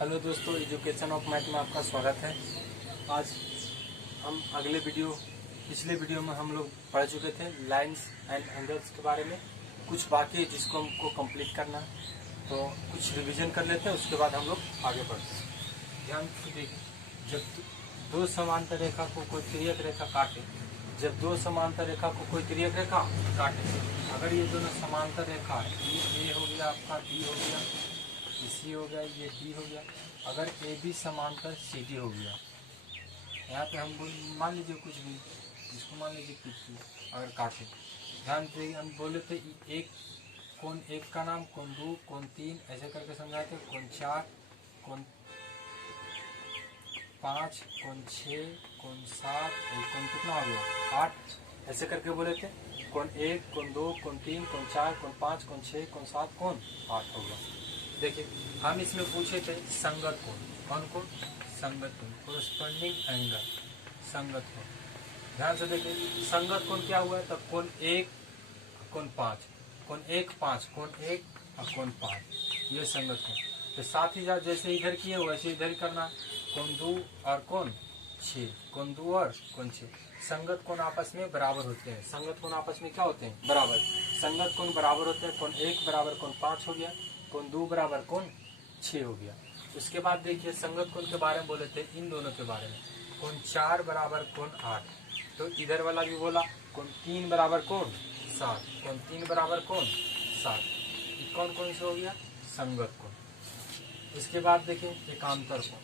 Hello दोस्तों, education of math में आपका स्वागत है। आज हम पिछले वीडियो में हम लोग पढ़ चुके थे लाइंस एंड एंगल्स के बारे में। कुछ बाकी है जिसको हमको कंप्लीट करना है, तो कुछ रिवीजन कर लेते हैं, उसके बाद हम लोग आगे बढ़ते हैं। ध्यान से देखिए, जब दो समांतर रेखा को कोई तिर्यक रेखा काटे, अगर ये दोनों समांतर रेखा है, ये ए हो गया आपका, बी हो गया, सी हो गया, ये डी हो गया। अगर ए बी समांतर सी डी हो गया, यहाँ पे हम मान लीजिए कुछ भी, इसको मान लीजिए कुछ भी अगर काटे, ध्यान से हम बोले थे एक कोण एक का नाम, कोण दो, कोण तीन, ऐसे करके समझाते, कोण चार, कोण पाँच, कोण छः, कोण सात, और कोण कितना हो गया 8, ऐसे करके बोले थे। कोण एक, कोण दो, कोण तीन, कोण चार, कोण पाँच, कोण छः, कोण सात, कोण 8 हो गया। देखिए, हम इसमें पूछे थे संगत कोण, कौन कोण? संगत कोण, कोरस्पॉन्डिंग एंगल, संगत कोण। ध्यान से देखिए, संगत कोण क्या हुआ है? तब कोण एक, कोण पाँच, कोण एक पाँच, कोण एक और कोण 5, ये संगत कोण। तो साथ ही साथ जैसे इधर किए वैसे इधर करना, कोण दो और कोण 6, कोण दो और कोण 6। संगत कोण आपस में बराबर होते हैं। संगत कोण आपस में क्या होते हैं? बराबर। संगत कोण बराबर होते हैं। कोण एक बराबर कोण 5 हो गया, कोण दो बराबर कोण 6 हो गया। उसके बाद देखिए, संगत कोण के बारे में बोले थे, इन दोनों के बारे में। कोण 4 बराबर कोण 8, तो इधर वाला भी बोला। कोण 3 बराबर कोण 7, कोण 3 बराबर कोण 7, कौन कौन से हो गया? संगत कोण। इसके बाद देखिए एकांतर कोण।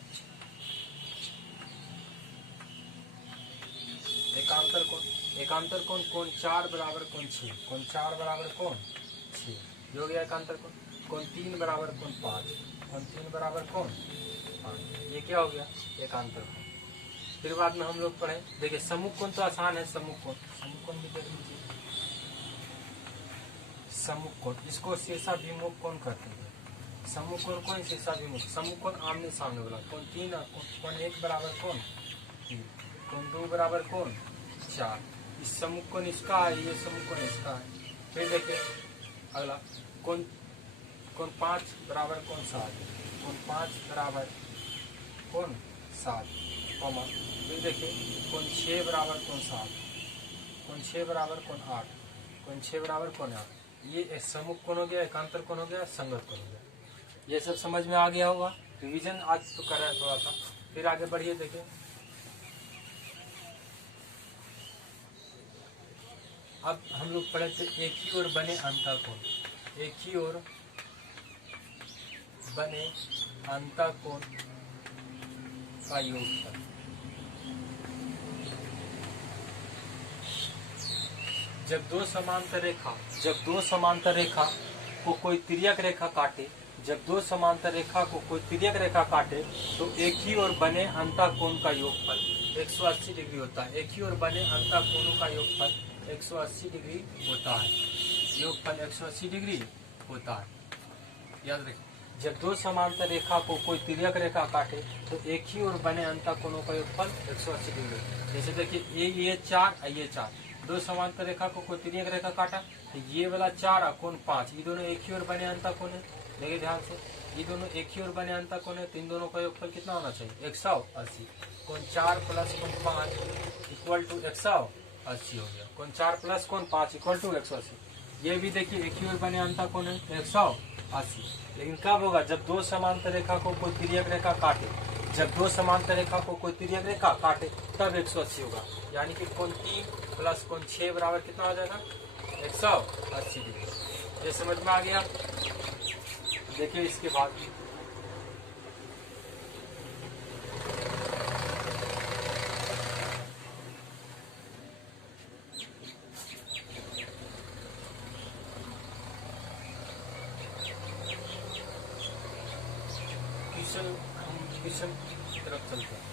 एकांतर कोण कोण 4 बराबर कोण 6, कोण 4 बराबर कोण 6, ये हो गया एकांतर कोण। कोण 3 बराबर कोण 5, कोण 3 बराबर कोण 5, ये क्या हो गया? एकांतर कोण। फिर बाद में हम लोग पढ़े, देखिए सम्मुख कोण तो आसान है। सम्मुख कोण भी देख लीजिए। सम्मुख कोण, इसको शीर्षाभिमुख कोण कहते हैं। सम्मुख कोण कौन? शीर्षाभिमुख। सम्मुख कोण आमने सामने वाला। कोण 3 और कोण 1 बराबर कोण 3, कोण 2 बराबर कोण 4। इस सम्मुख कोण इसका है, ये सम्मुख कोण इसका है। फिर देखिए अगला, कोण 5 बराबर कोण 7, कोण 5 बराबर कोण 7, कॉमा। फिर देखिए कोण 6 बराबर कोण 7, कोण 6 बराबर कोण 8, कोण 6 बराबर कोण 8। ये सम्मुख कोण हो गया, एकांतर कोण हो गया, संगत कोण हो गया। ये सब समझ में आ गया होगा। रिवीजन आज तो कर रहे हैं थोड़ा सा। फिर आगे बढ़िए, देखिए अब हम लोग पढ़े थे एक ही ओर बने अंतःकोण। एक ही ओर बने अंतःकोण का योगफल। जब दो समांतर रेखा को कोई तिर्यक रेखा काटे, तो एक ही ओर बने अंतःकोण का योगफल 180 डिग्री होता है। एक ही ओर बने अंतःकोणों का योगफल 180 डिग्री होता है। योगफल 180 डिग्री होता है, याद रखिए। जब दो समांतर रेखा को कोई तिर्यक रेखा काटे, तो एक ही ओर बने अंतःकोणों का योगफल 180 डिग्री। जैसे देखिए ये 4 और ये 4, दो समांतर रेखा को कोई तिर्यक रेखा काटा, तो ये वाला 4 और कोण 5, ये दोनों एक ही ओर बने अंतःकोण है। देखिए ध्यान से, ये दोनों एक ही ओर बने अंतःकोण है, तो इन दोनों का योगफल कितना होना चाहिए? 180। कोण 4 प्लस कोण 5 इक्वल टू 180 हो गया। कोण 4 प्लस कोण 5 इक्वल टू 180। ये भी देखिए एक ही ओर बने अंतःकोण है, 180। लेकिन कब होगा? जब दो समांतर रेखा को कोई तिर्यक रेखा काटे, तब 180 होगा। यानी कि कोण 3 प्लस कोण 6 बराबर कितना हो जाएगा? 180 डिग्री। ये समझ में आ गया। देखिए इसके बाद क्वेश्चन की तरफ चलते हैं।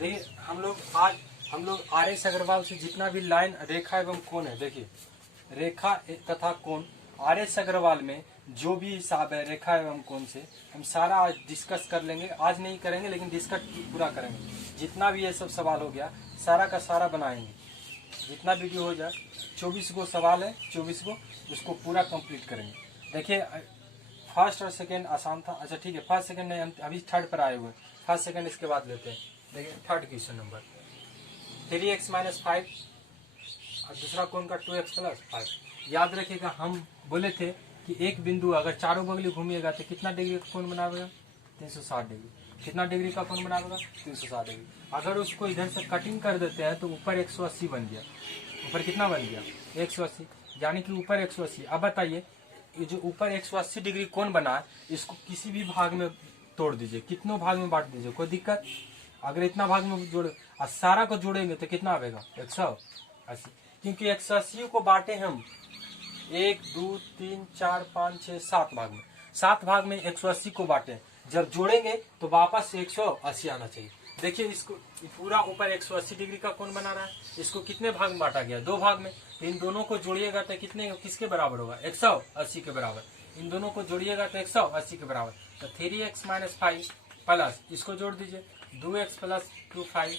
देखिए हम लोग आर एस अग्रवाल से जितना भी लाइन, रेखा एवं कोण है, देखिए रेखा तथा कोण आर एस अग्रवाल में जो भी हिसाब है रेखा एवं कोण से हम सारा आज डिस्कस कर लेंगे। आज नहीं करेंगे लेकिन डिस्कस पूरा करेंगे। जितना भी ये सब सवाल हो गया सारा का सारा बनाएंगे। जितना वीडियो हो जाए 24 गो सवाल है, 24 गो उसको पूरा कंप्लीट करेंगे। देखिए फर्स्ट और सेकंड आसान था। अच्छा ठीक है, फर्स्ट सेकंड नहीं, हम अभी थर्ड पर आए हुए। फर्स्ट सेकंड इसके बाद लेते हैं। देखिए थर्ड क्वेश्चन नंबर 3x - 5 और दूसरा कोण का 2x + 5। याद रखिएगा हम बोले थे कि एक बिंदु अगर चारों बगली घूमिएगा तो कितना डिग्री का कोण बनावेगा? 360 डिग्री। कितना डिग्री का कोण बनावेगा? 360 डिग्री। अगर उसको इधर से कटिंग कर देते हैं तो ऊपर 180 बन गया। ऊपर कितना बन गया? 180, यानी कि ऊपर 180। अब बताइए ये जो ऊपर 180 डिग्री कोण बना है इसको किसी भी भाग में तोड़ दीजिए, कितनों भाग में बांट दीजिए, कोई दिक्कत? अगर इतना भाग में जोड़े और सारा को जोड़ेंगे तो कितना आएगा? 180। क्योंकि 180 को बांटे हम 1 2 3 4 5 6 7 भाग में। 7 भाग में 180 को बांटे, जब जोड़ेंगे तो वापस से 180 आना चाहिए। देखिए इसको पूरा ऊपर 180 डिग्री का कोण बना रहा है। इसको कितने भाग में बांटा गया? 2 भाग में। इन दोनों को जोड़िएगा तो कितने किसके बराबर होगा? 180 के बराबर। इन दोनों को जोड़िएगा तो 180 के बराबर। तो 3x - 5 प्लस इसको जोड़ दीजिए 2x + 25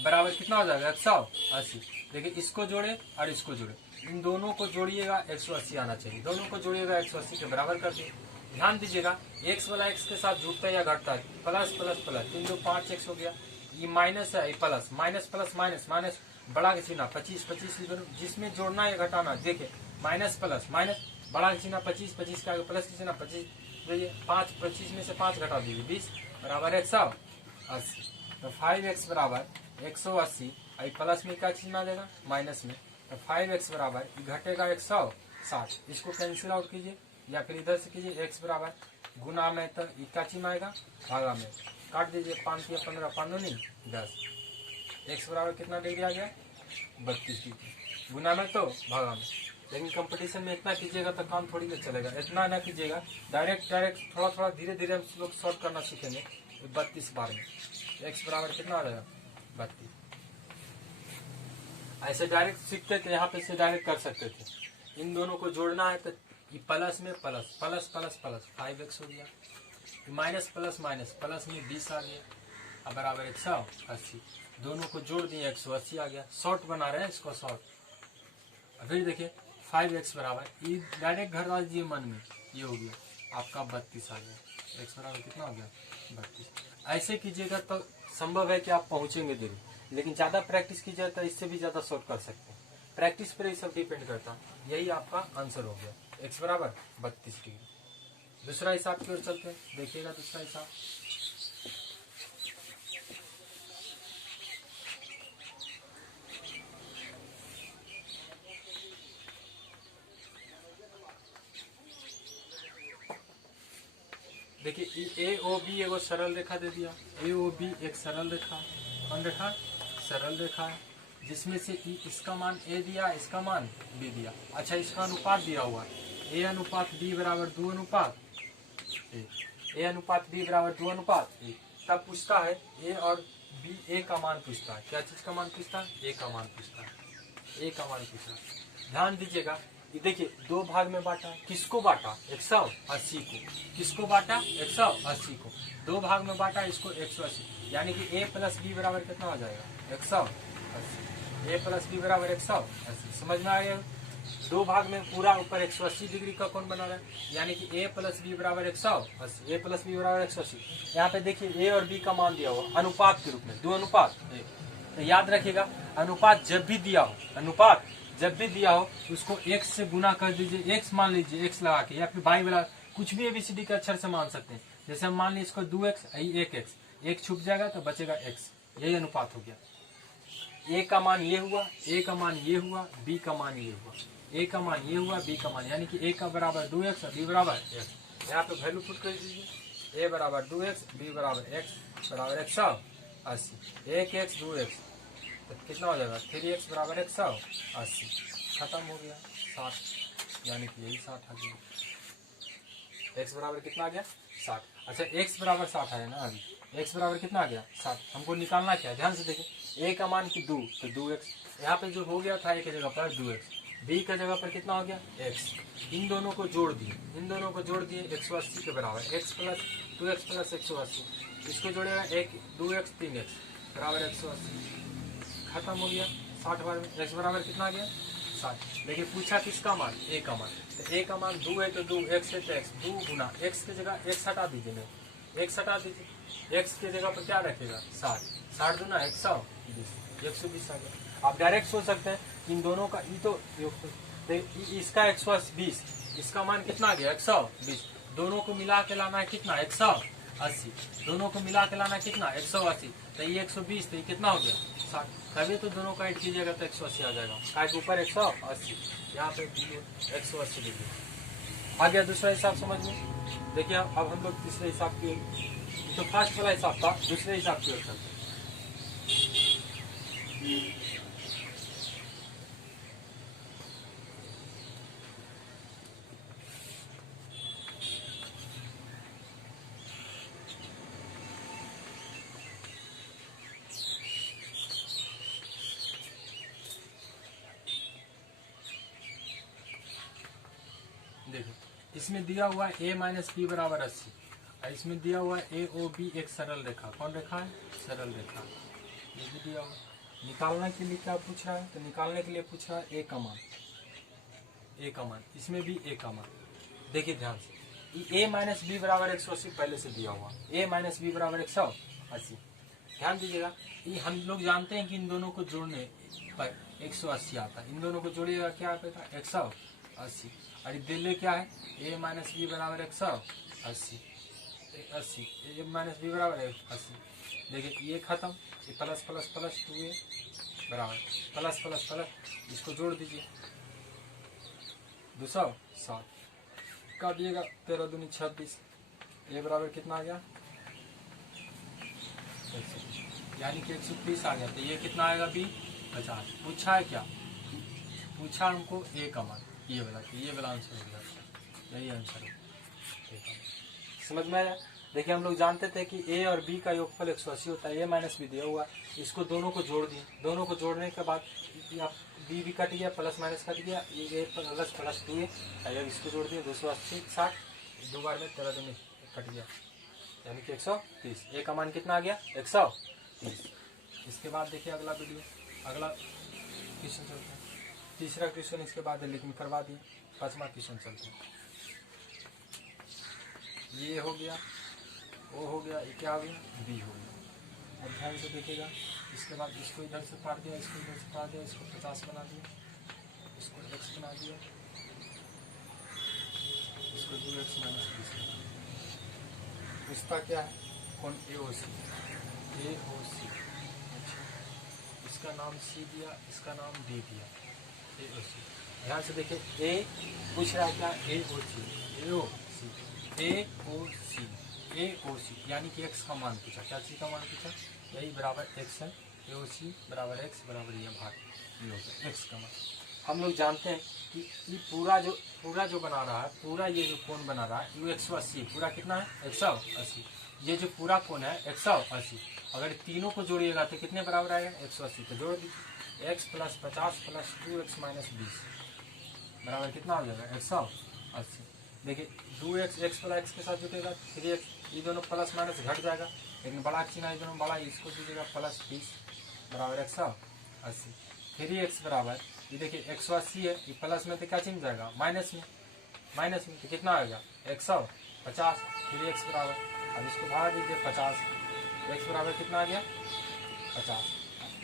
बराबर कितना हो जाएगा? 180। देखिए इसको जोड़े और इसको जोड़े, इन दोनों को जोड़िएगा 180 आना चाहिए। दोनों को जोड़िएगा 180 के बराबर कर दिए। ध्यान दीजिएगा x वाला x के साथ जुड़ता है या घटता है? प्लस प्लस प्लस 3 2 5 x हो गया। ये माइनस है, plus minus plus minus minus बड़ा का चिन्ह 25 25 जिसमें जोड़ना है घटाना। देखिए माइनस प्लस माइनस बड़ा का चिन्ह 25 25 का प्लस का चिन्ह 25 5 25 में से 5 घटा दीजिए 20 बराबर 180। तो 5x बराबर 180। प्लस में क्या चिन्ह आ जाएगा? माइनस में। तो 5x बराबर घटेगा 160। इसको कैंसिल आउट कीजिए या फिर इधर से कीजिए। x बराबर गुना में तो इसका चिन्ह आएगा, भागा में काट दीजिए। 5 या 15 5 नहीं 10। x बराबर कितना डिग्री आ गया? 32 डिग्री। गुना में तो भागा में। लेकिन कंपटीशन में इतना कीजिएगा तो काम थोड़ी ना चलेगा। इतना ना कीजिएगा, डायरेक्ट थोड़ा थोड़ा धीरे धीरे हम लोग सॉल्व करना सीखेंगे। 32 बार में x बराबर कितना आ जाएगा? 32। ऐसे डायरेक्ट सीखते थे, यहाँ पे से डायरेक्ट कर सकते थे। इन दोनों को जोड़ना है तो ये प्लस में plus plus plus plus 5x हो गया। माइनस प्लस माइनस प्लस में 20 आ गया। अब बराबर 180। दोनों को जोड़ दिए 180 आ गया। शॉर्ट बना रहे हैं इसको शॉर्ट। फिर देखिए 5x बराबर ये डायरेक्ट घर डाल दीजिए मन में, ये हो गया आपका 32 आ गया। x बराबर कितना हो गया? 32। ऐसे कीजिएगा तो संभव है कि आप पहुंचेंगे जरूर, लेकिन ज्यादा प्रैक्टिस कीजिए तो इससे भी ज्यादा शॉर्ट कर सकते हैं। प्रैक्टिस पर ही सब डिपेंड करता है। यही आपका आंसर हो गया, x बराबर 32 डिग्री। दूसरा हिसाब की ओर चलते हैं, देखिएगा दूसरा हिसाब। देखिए AOB एगो सरल रेखा दे दिया। AOB एक सरल रेखा, कौन रेखा? सरल रेखा है, जिसमें से इसका मान A दिया, इसका मान B दिया। अच्छा इसका अनुपात दिया हुआ है A अनुपात B बराबर 2 अनुपात A। A अनुपात B बराबर 2 अनुपात A। तब पूछता है A और B, A का मान पूछता है। क्या चीज का मान पूछता है? A का मान पूछता है। A का मान पूछता है। ध्यान दीजिएगा, ये देखिए 2 भाग में बांटा। किसको बांटा? 180 को। किसको बांटा? 180 को। 2 भाग में बांटा इसको 180, यानी कि A + B बराबर कितना हो जाएगा? 180। A + B बराबर 180। समझ में आ गया? 2 भाग में पूरा ऊपर 180 डिग्री का कोण बना रहा है, यानी कि A + B बराबर 180। A + B बराबर 180। यहाँ पे देखिए A और B का मान दिया हुआ अनुपात के रूप में 2 अनुपात 1। तो याद रखिएगा अनुपात जब भी दिया हो, अनुपात जब भी दिया हो उसको x से गुना कर दीजिए। x मान लीजिए, x लगा के, या फिर बाई वाला कुछ भी ABCD के अक्षर से मान सकते हैं। जैसे हम मान लीजिए इसको 2x 1x, 1 छुप जाएगा तो बचेगा x। यही अनुपात हो गया। A का मान ये हुआ, A का मान ये हुआ, B का मान ये हुआ। A का मान ये हुआ, B का मान, यानी कि A का बराबर 2x और B बराबर x। यहाँ पे वैल्यू पुट कर दीजिए। A बराबर 2x, B बराबर x बराबर 180। 1x 2x तो कितना हो जाएगा? 3x बराबर 180। खत्म हो गया 60, यानी कि यही 60 आ गया। x बराबर कितना आ गया? 60। अच्छा x बराबर 60 आया ना। अभी x बराबर कितना आ गया? 60। हमको निकालना क्या है? ध्यान से देखिए, a का मान की 2 तो 2x, यहाँ पे जो हो गया था a की जगह पर 2x, बी का जगह पर कितना हो गया एक्स, इन दोनों को जोड़ दिए, इन दोनों को जोड़ दिए 180 के बराबर, एक्स प्लस 2x प्लस 180, इसको जोड़ेगा 2x 3x बराबर 180, खत्म हो गया 60 बार में। एक्स बराबर कितना आ गया 60। लेकिन पूछा किसका मान, ए का मान, तो ए का मान 2 है तो 2, एक्स है तो एक्स, 2 गुना एक्स की जगह एक्स हटा दीजिए, नहीं एक्स हटा दीजिए, एक्स की जगह पर क्या रखेगा 60, 60 गुना 120, 120 आ गया। आप डायरेक्ट सोच सकते हैं इन दोनों का ई तो इसका 120, इसका मान कितना आ गया 120, दोनों को मिला के लाना है कितना 180, दोनों को मिला के लाना है कितना 180, तो ये 120 तो ये कितना हो गया 60, तभी तो दोनों का ऐड कीजिएगा तो 180 आ जाएगा, काय के ऊपर 180, यहाँ पे 180 डिग्री आ गया। दूसरा हिसाब समझ में, देखिए अब हम लोग तीसरे हिसाब की, तो फर्स्ट वाला हिसाब था, दूसरे हिसाब की ओर चलते हैं। देखो इसमें दिया हुआ है a माइनस बी बराबर 80, और इसमें दिया हुआ है ए ओ बी एक सरल रेखा, कौन रेखा है सरल रेखा, ये भी दिया हुआ। निकालने के लिए क्या पूछ रहा है, तो निकालने के लिए पूछ रहा है ए का मान, ए का मान, इसमें भी ए का मान। देखिए ध्यान से, ए माइनस बी बराबर 180 पहले से दिया हुआ, ए माइनस बी बराबर 180, ध्यान दीजिएगा। ये हम लोग जानते हैं कि इन दोनों को जोड़ने पर 180 आता है, इन दोनों को जोड़िएगा क्या आएगा 180, और दिल्ली क्या है ए माइनस बी बराबर 180, 80 ए माइनस बी बराबर 80। देखिए ये खत्म, ये प्लस प्लस प्लस 2a बराबर प्लस प्लस प्लस, इसको जोड़ दीजिए 260, काटिएगा 13 दूनी 26, ए बराबर कितना आ गया 120, यानी कि 130 आ गया। तो ये कितना आएगा बी 50। पूछा है क्या, पूछा हमको ए का मान, ये वाला, तो ये वाला आंसर हो गया, यही आंसर है। समझ में आया। देखिए हम लोग जानते थे कि ए और बी का योगफल 180 होता है, ए माइनस बी दिया हुआ, इसको दोनों को जोड़ दिए, दोनों को जोड़ने के बाद बी भी कट गया, प्लस माइनस कट गया, ए प्लस प्लस 2a, अगर इसको जोड़ दिए 280 60, दो बार में 13 दिन कट गया, यानी कि 130। ए का मान कितना आ गया 130। इसके बाद देखिए अगला वीडियो, अगला क्वेश्चन चलते हैं, तीसरा क्वेश्चन इसके बाद है लेकिन करवा दिए, पांचवा क्वेश्चन चलते हैं। ये हो गया, वो हो गया, ये क्या हो गया बी हो गया। अब ध्यान से देखिएगा, इसके बाद इसको इधर से काट दिया, इसको इधर से काट दिया, इसको 50 बना दिया, इसको x बना दिया, इसको 2x माइनस 20 बना दिया। इसका क्या है कौन ए ओ सी, ए ओ सी, अच्छा इसका नाम सी दिया, इसका नाम डी दिया, ए ओ सी। ध्यान से देखिए, ए पूछ रहा है क्या ए ओ सी, ए ओ सी, ए ओ सी, ए ओ सी, यानी कि x का मान पूछा, क्या चीज का मान पूछा, यही बराबर x है, ए ओ सी बराबर x बराबर ये भाग, ये हो गया x का मान। हम लोग जानते हैं कि ये पूरा जो बना रहा है, पूरा ये जो कोण बना रहा है ये 180, पूरा कितना है 180, ये जो पूरा कोण है 180, अगर तीनों को जोड़िएगा तो कितने बराबर आएगा 180, तो जोड़ दीजिए x plus 50 plus 2x minus 20 बराबर कितना हो जाएगा 180। देखिए 2x x प्लस x के साथ जुटेगा 3x, ये दोनों प्लस माइनस घट जाएगा, लेकिन बड़ा चिन्ह है दोनों बड़ा, इसको दीजिएगा प्लस 20 बराबर 180। 3x बराबर ये देखिए 180 है, ये प्लस में तो क्या चिन्ह जाएगा माइनस में, माइनस में तो कितना आएगा 150, 3x बराबर, अब इसको भाग दीजिए 50, x बराबर कितना आ गया 50।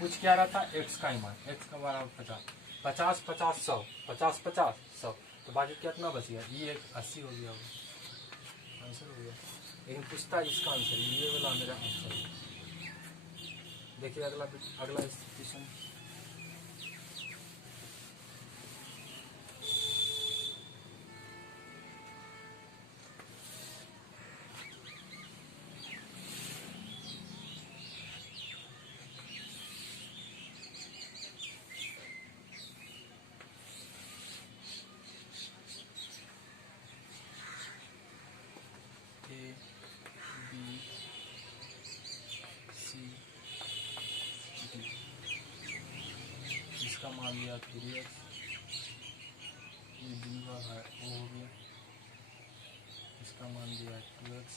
पूछ क्या रहा था x का ही मान, x का बराबर 50, 50 50 100, 50 50 100, तो बाकी कितना बच गया, ये एक 80 हो गया, आंसर हो गया। लेकिन पूछता इसका आंसर, ये वाला मेरा आंसर है। देखिए अगला क्वेश्चन, मान लिया 3x, ये डी का है वो हो गया, इसका मान दिया 2x,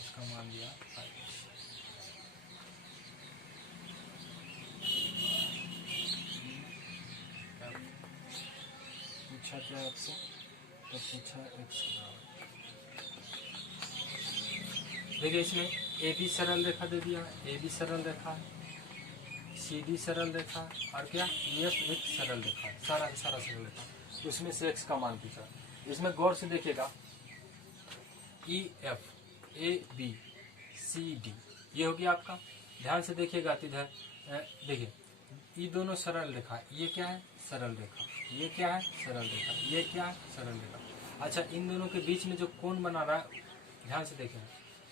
इसका मान दिया 5x। पूछा क्या आपसे, तो पूछा x बराबर, देखिए इसमें ए बी सरल रेखा दे दिया, ए बी सरल रेखा, सी डी सरल रेखा और क्या एफ एक सरल रेखा, सारा का सारा सरल रेखा, उसमें से एक्स का मान पूछा। इसमें गौर से देखिएगा E F A B C D ये हो गया आपका, ध्यान से देखिएगा इधर देखिए ये दोनों सरल रेखा, ये क्या है सरल रेखा, ये क्या है सरल रेखा, ये क्या है सरल रेखा। अच्छा इन दोनों के बीच में जो कोण बना रहा है, ध्यान से देखें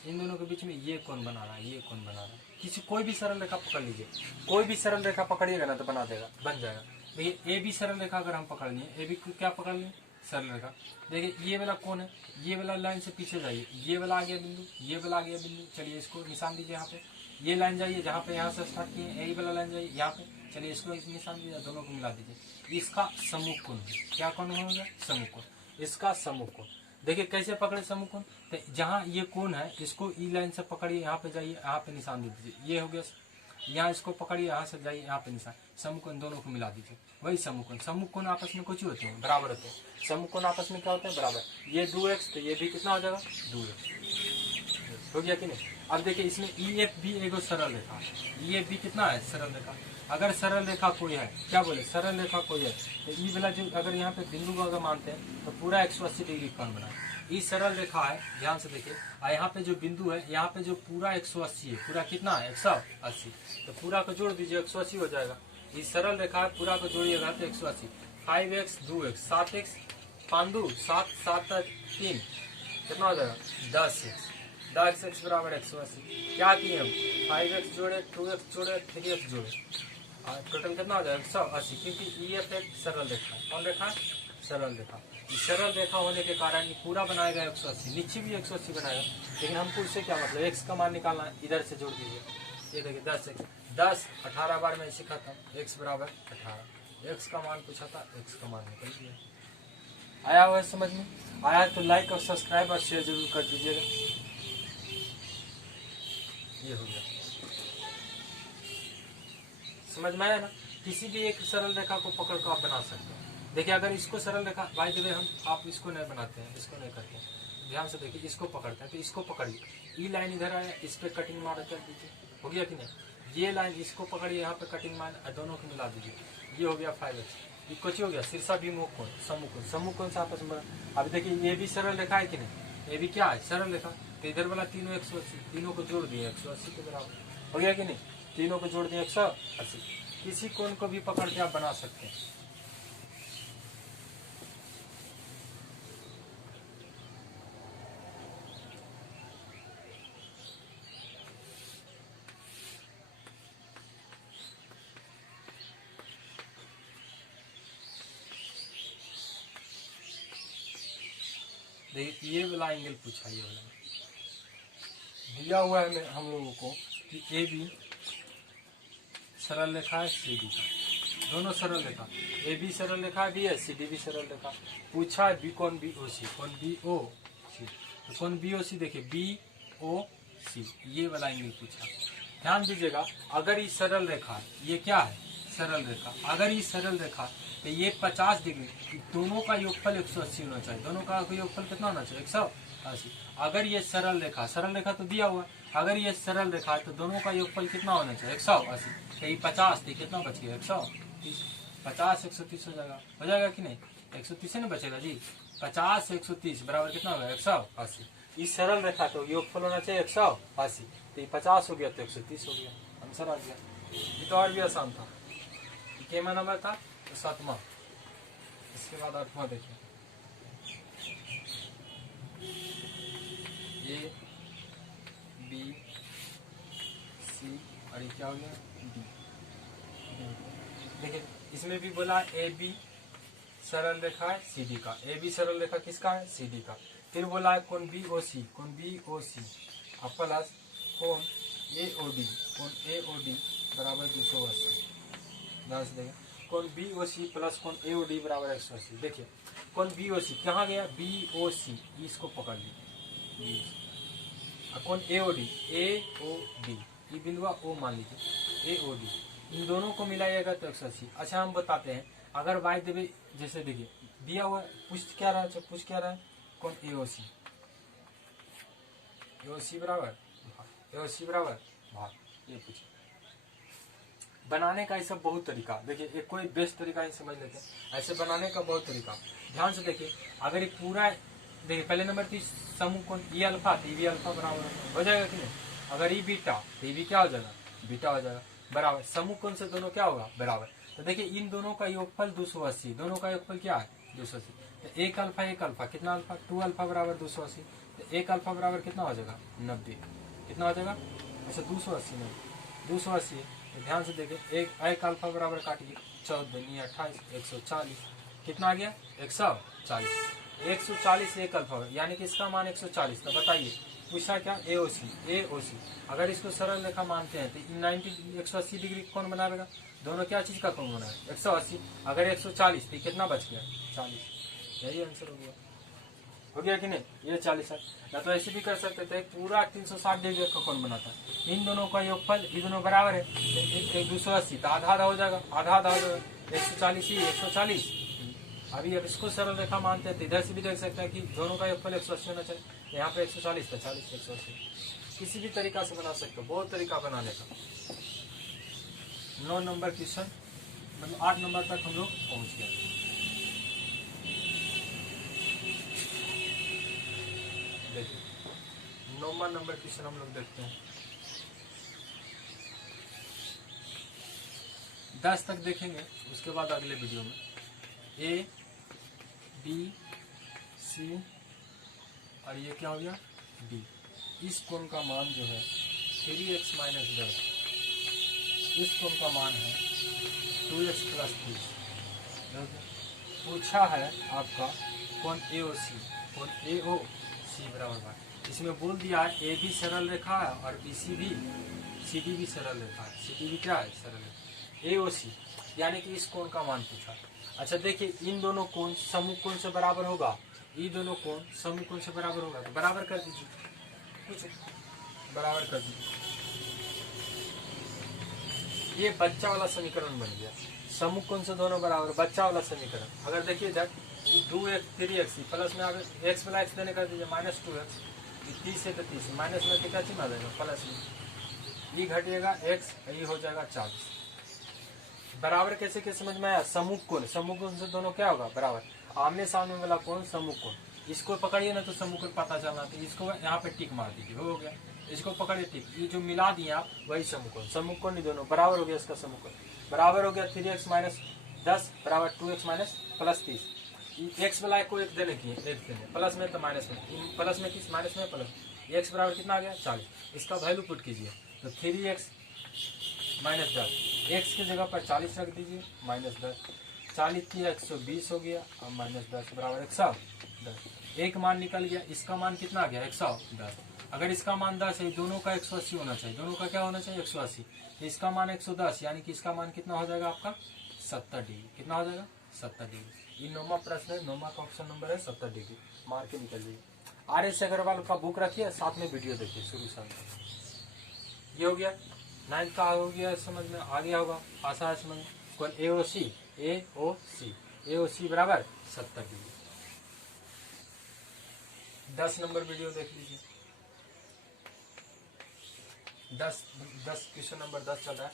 इन दोनों के बीच में ये कोण बना रहा है, ये कोण बना रहा है, किसी कोई भी सरल रेखा पकड़ लीजिए, कोई भी सरल रेखा पकड़िएगा ना तो बना देगा, बन जाएगा। देखिए ए बी सरल रेखा अगर हम पकड़ लिए, ए बी को क्या पकड़ लिए सरल रेखा, देखिए ये वाला कौन है, ये वाला लाइन से पीछे जाइए, ये वाला आ गया बिंदु, ये वाला आ गया बिंदु, चलिए इसको निशान दीजिए यहाँ पे, ये लाइन जाइए जहाँ पे यहाँ से स्टार्ट किए, यही वाला लाइन जाइए यहाँ पे, चलिए इसको निशान दीजिए, दोनों को मिला दीजिए, इसका समूह कोण है, क्या कोण होगा समूह कोण, इसका समूह कोण। देखिए कैसे पकड़े समूह कोण, तो जहाँ ये कोण है इसको ई लाइन से पकड़िए, यहाँ पे जाइए, यहाँ पे निशान दे दीजिए, ये हो गया, यहाँ इसको पकड़िए, यहाँ से जाइए यहाँ पे निशान, समूह कोण दोनों को मिला दीजिए, वही समूह कोण। समूह कोण आपस में कुछ होते हैं बराबर होते हैं, समूह कोण आपस में क्या होते हैं बराबर, ये 2x तो ये भी कितना हो जाएगा 2x, हो गया कि नहीं। अब देखिए इसमें ई एफ भी एक सरल रेखा, ई एफ भी कितना है सरल रेखा, अगर सरल रेखा कोई है, क्या बोले सरल रेखा कोई है, तो ई वाला जो अगर यहाँ पे बिंदु को अगर मानते हैं तो पूरा 180 डिग्री कोण बनाए, ये सरल रेखा है, ध्यान से देखिए, और यहाँ पे जो बिंदु है, यहाँ पे जो पूरा 180 है, पूरा कितना है 180, तो पूरा को जोड़ दीजिए 180 हो जाएगा। ये सरल रेखा है, पूरा को जोड़िएगा तो 180, 5x 2x 7x 5 2 7 7 3 कितना हो जाएगा 10x, 10x बराबर 180। क्या किए हम 5x जोड़े 2x जोड़े 3x जोड़े, और टोटल कितना हो जाएगा 180, क्योंकि ई एफ एक सरल रेखा है, कौन रेखा सरल रेखा, सरल रेखा होने के कारण ये पूरा बनाएगा 180, नीचे भी 180 बनाएगा, लेकिन हमको इससे क्या मतलब x का मान निकालना है, इधर से जोड़ दीजिए, ये देखिए 10 18 बार में इसे खत्म, x बराबर 18, x का मान पूछा था, x का मान निकल गया। आया हुआ है समझ में, आया तो लाइक और सब्सक्राइब और शेयर जरूर कर दीजिएगा। ये हो गया, समझ में आया ना, किसी भी एक सरल रेखा को पकड़ कर आप बना सकते हैं। देखिए अगर इसको सरल रेखा बाय द वे हम आप इसको नहीं बनाते हैं, इसको नहीं करते हैं, ध्यान से देखिए इसको पकड़ते हैं, तो इसको पकड़िए, ई लाइन इधर आया, इस पे कटिंग मार कर दीजिए, हो गया कि नहीं, ये लाइन इसको पकड़िए, यहाँ पे कटिंग मार दोनों को मिला दीजिए, ये हो गया 5x, ये कुछ हो गया शीर्षा विमुख कोण समूह कोण, समूह कोण से आपस में। अब देखिए ये भी सरल रेखा है कि नहीं, ये भी क्या है सरल रेखा, तो इधर वाला तीनों 180, तीनों को जोड़ दिए 180 के बराबर, हो गया कि नहीं, तीनों को जोड़ दिए 180, किसी कोण को भी पकड़ के आप बना सकते हैं। देखिए ये वाला एंगल पूछा, ये वाला दिया हुआ है हम लोगों को कि ए बी सरल रेखा है, सी डी का दोनों सरल रेखा, ए बी सरल रेखा भी है, सी डी भी सरल रेखा, पूछा है बी कौन बी ओ सी, कौन बी ओ सी, तो कौन बी ओ सी, देखिए बी ओ सी, ये वाला एंगल पूछा। ध्यान दीजिएगा अगर ये सरल रेखा, ये क्या है सरल रेखा, अगर ये सरल रेखा तो ये 50 डिग्री, दोनों का योगफल 180 होना चाहिए, दोनों का योगफल कितना होना चाहिए 180। अगर ये सरल रेखा तो दिया हुआ, अगर ये सरल रेखा है तो दोनों का योगफल कितना होना चाहिए 180, तो ये 50 थी, कितना बच गया 130, 50 130 हो जाएगा कि नहीं, 130 नहीं बचेगा जी, 50 से 130 बराबर कितना होगा 180। इस सरल रेखा तो योगफल होना चाहिए 180, तो ये 50 हो गया तो 130 हो गया, आंसर आ गया। ये तो और भी आसान था, केमा नंबर था तो 7वां, इसके बाद 8वां देखिए, ए बी सी और ये क्या हो गया डी। देखिए इसमें भी बोला ए बी सरल रेखा है सी डी का, ए बी सरल रेखा किसका है सी डी का, फिर बोला है कौन बी ओ सी, कौन बी ओ सी और प्लस कौन ए ओ डी, कौन ए ओ डी बराबर 280। ध्यान से देखिए कोण BOC प्लस कोण AOD बराबर 180। देखिए कोण BOC कहाँ गया, BOC इसको पकड़ ली, कोण AOD ये बिंदुआ O मान लीजिए, AOD इन दोनों को मिलाइएगा तो 180। अच्छा हम बताते हैं, अगर वाई देवे जैसे देखिए दिया हुआ पूछ क्या रहा है, पूछ क्या रहा है, कोण AOC बराबर भाग, ये पूछे। बनाने का ऐसा बहुत तरीका, देखिए एक कोई बेस्ट तरीका ही समझ लेते हैं, ऐसे बनाने का बहुत तरीका। ध्यान से देखिए, अगर एक पूरा देखिए पहले नंबर की समूह कोण ई अल्फा तो ई अल्फा बराबर हो जाएगा कि नहीं, अगर ई बीटा तो ई भी क्या हो जाएगा, बीटा हो जाएगा, बराबर समूह कोण से दोनों क्या होगा, बराबर। तो देखिए इन दोनों का योगफल 280, दोनों का योगफल क्या है 280, तो एक अल्फा कितना अल्फा 2 अल्फा बराबर 280, तो एक अल्फा बराबर कितना हो जाएगा 90, कितना हो जाएगा, अच्छा 280 नहीं 280। तो ध्यान से देखिए एक अल्फा बराबर काटिए 14 28 140, कितना आ गया 140 एक अल्फा, यानी कि इसका मान 140। तो बताइए पूछा क्या, AOC अगर इसको सरल रेखा मानते हैं तो 180 डिग्री कौन बनाएगा, दोनों क्या चीज का कौन बनाएगा 180, अगर 140 तो कितना बच गया 40, यही आंसर हो गया कि नहीं, ये 40 है। या तो ऐसे भी कर सकते थे, पूरा 360 डिग्री का कौन बनाता है, इन दोनों का योगफल ये दोनों बराबर है, तो 280 तो आधा आधा हो जाएगा, आधा आधा हो जाएगा 140 ही 140। अभी अब इसको सरल रेखा मानते हैं तो इधर से भी देख सकते हैं कि दोनों का योगफल 180 होना चाहिए, यहाँ पे 140 था 40 180, किसी भी तरीका से बना सकते हो, बहुत तरीका बनाने का। 9 नंबर क्वेश्चन मतलब 8 नंबर तक हम लोग पहुंच गए। देखिए 9वां नंबर क्वेश्चन हम लोग देखते हैं, 10 तक देखेंगे, उसके बाद अगले वीडियो में A B C और ये क्या हो गया D, इस कोण का मान जो है 3x - 10, इस कोण का मान है 2x + 30। पूछा है आपका कोण AOC बराबर भाग, इसमें बोल दिया है AB सरल रेखा है और BC भी, CD भी सरल रेखा है, CD भी क्या है सरल रेखा, AOC यानी कि इस कोण का मान पूछा। अच्छा देखिए इन दोनों कोण समूह कोण से बराबर होगा, ये दोनों कोण समूह कोण से बराबर होगा, तो बराबर कर दीजिए, कुछ बराबर कर दीजिए, ये बच्चा वाला समीकरण बन गया, समूह कोण से दोनों बराबर, बच्चा वाला समीकरण। अगर देखिए इधर 2x 3x प्लस में अगर x वाला x देने कर दीजिए -2x, 30 है तो 30 माइनस में कितना चिन्ह आ जाएगा प्लस में, ये घटिएगा x, ये हो जाएगा 40। बराबर कैसे कैसे समझ में आया, समूह कोण से दोनों क्या होगा बराबर, आमने सामने वाला कोण समूह कोण, इसको पकड़िए ना तो समूह कोण पता चलना, तो इसको यहाँ पे टिक मार दीजिए, हो गया, इसको पकड़िए टिक, ये जो मिला दिए आप वही समूह कोण नहीं दोनों बराबर हो गया, इसका समूह कोण बराबर हो गया 3x - 10 बराबर 2x - +30, x वाला को एक देने की एक देने, प्लस में तो माइनस में, प्लस में किस माइनस में प्लस, x बराबर कितना आ गया 40, इसका वैल्यू पुट कीजिए तो 3x - 10, x की जगह पर 40 रख दीजिए -10, 40 की 120 हो गया और -10 बराबर 110, एक मान निकल गया, इसका मान कितना आ गया 110, अगर इसका मान 10 है दोनों का 180 होना चाहिए, दोनों का क्या होना चाहिए 180, इसका मान 110 यानी कि इसका मान कितना हो जाएगा आपका 70 डिग्री, कितना हो जाएगा 70 डिग्री। ये 9वां प्रश्न है, 9वां का ऑप्शन नंबर है 70 डिग्री, मार के निकल जाइए। RS अग्रवाल का बुक रखिए, साथ में वीडियो देखिए शुरू से। ये हो गया 9th का हो गया, समझ में आ गया होगा, आशा है समझ में। कौन AOC बराबर 70 डिग्री। 10 नंबर वीडियो देख लीजिए, 10 क्वेश्चन नंबर 10 चल रहा है,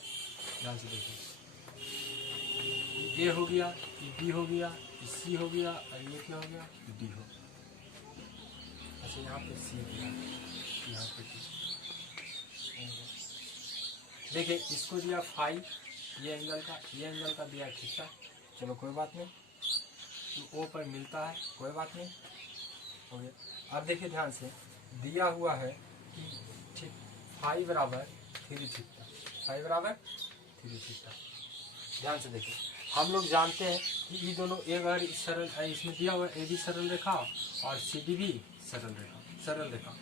ध्यान से देखिए। ए हो गया, बी हो गया, सी हो गया और ये क्या हो गया डी हो गया। अच्छा यहाँ पे सी दिया, यहाँ पे डी। देखिए इसको दिया फाई, ये एंगल का दिया थीटा, चलो कोई बात नहीं, तो ओ पर मिलता है कोई बात नहीं, हो गया। अब देखिए ध्यान से दिया हुआ है कि ठीक फाई बराबर 3 थीटा, फाई बराबर 3 थीटा। ध्यान से देखिए हम लोग जानते हैं कि ये दोनों एक अगर सरल इसमें दिया हुआ ए बी सरल रेखा और सी डी भी सरल रेखा।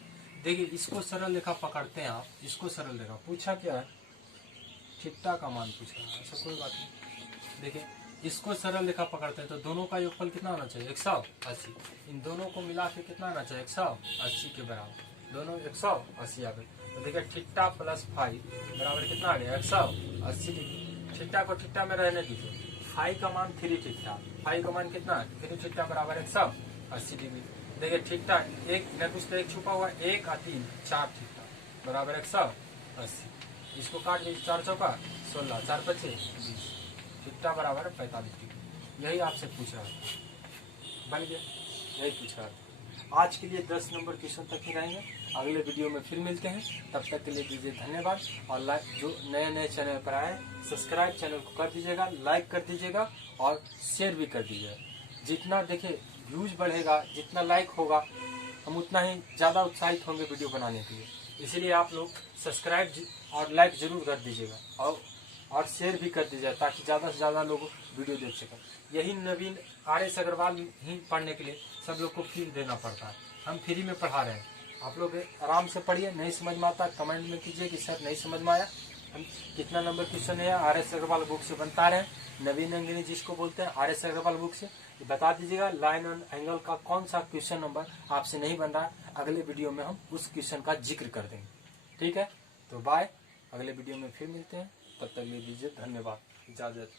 देखिए इसको सरल रेखा पकड़ते हैं आप, इसको सरल रेखा पूछा क्या है, थीटा का मान पूछा है, ऐसा कोई बात नहीं। देखिए इसको सरल रेखा पकड़ते हैं तो दोनों का योगफल कितना होना चाहिए 180। इन दोनों को मिला के कितना आना चाहिए 180 के बराबर, दोनों 180 आ गए। तो देखिए थीटा प्लस फाई बराबर कितना आ गया 180 डिग्री। थीटा को थीटा में रहने दीजिए, फाई का मान 3 थीटा, फाई का मान कितना 3 थीटा बराबर 180 डिग्री। देखिए थीटा एक न कुछ तो एक छुपा हुआ 1 और 3 4 थीटा बराबर 180। इसको काट दीजिए 4 चौका 16 4 पच्चे 20, थीटा बराबर 45 डिग्री। यही आपसे पूछ रहा था, बन गया, यही पूछ रहा था। आज के लिए 10 नंबर क्वेश्चन तक ही रहेंगे, अगले वीडियो में फिर मिलते हैं। तब तक के लिए दीजिए धन्यवाद। और जो नए नए चैनल पर आए सब्सक्राइब चैनल को कर दीजिएगा, लाइक कर दीजिएगा और शेयर भी कर दीजिएगा। जितना देखिए व्यूज बढ़ेगा, जितना लाइक होगा, हम उतना ही ज़्यादा उत्साहित होंगे वीडियो बनाने के लिए। इसीलिए आप लोग सब्सक्राइब और लाइक जरूर कर दीजिएगा और शेयर भी कर दीजिएगा, ताकि ज़्यादा से ज़्यादा लोग वीडियो देख सकें। यही नवीन RS अग्रवाल ही पढ़ने के लिए सब लोग को फीस देना पड़ता है, हम फ्री में पढ़ा रहे हैं। आप लोग आराम से पढ़िए, नहीं समझ में आता कमेंट में कीजिए कि सर नहीं समझ में आया। हम कितना नंबर क्वेश्चन है RS अग्रवाल बुक से बनता रहे हैं, नवीन अंग्रेजी जिसको बोलते हैं RS अग्रवाल बुक से बता दीजिएगा। लाइन एंड एंगल का कौन सा क्वेश्चन नंबर आपसे नहीं बन रहा, अगले वीडियो में हम उस क्वेश्चन का जिक्र कर देंगे। ठीक है, तो बाय, अगले वीडियो में फिर मिलते हैं, तब तक ले दीजिए धन्यवाद, इजाजत।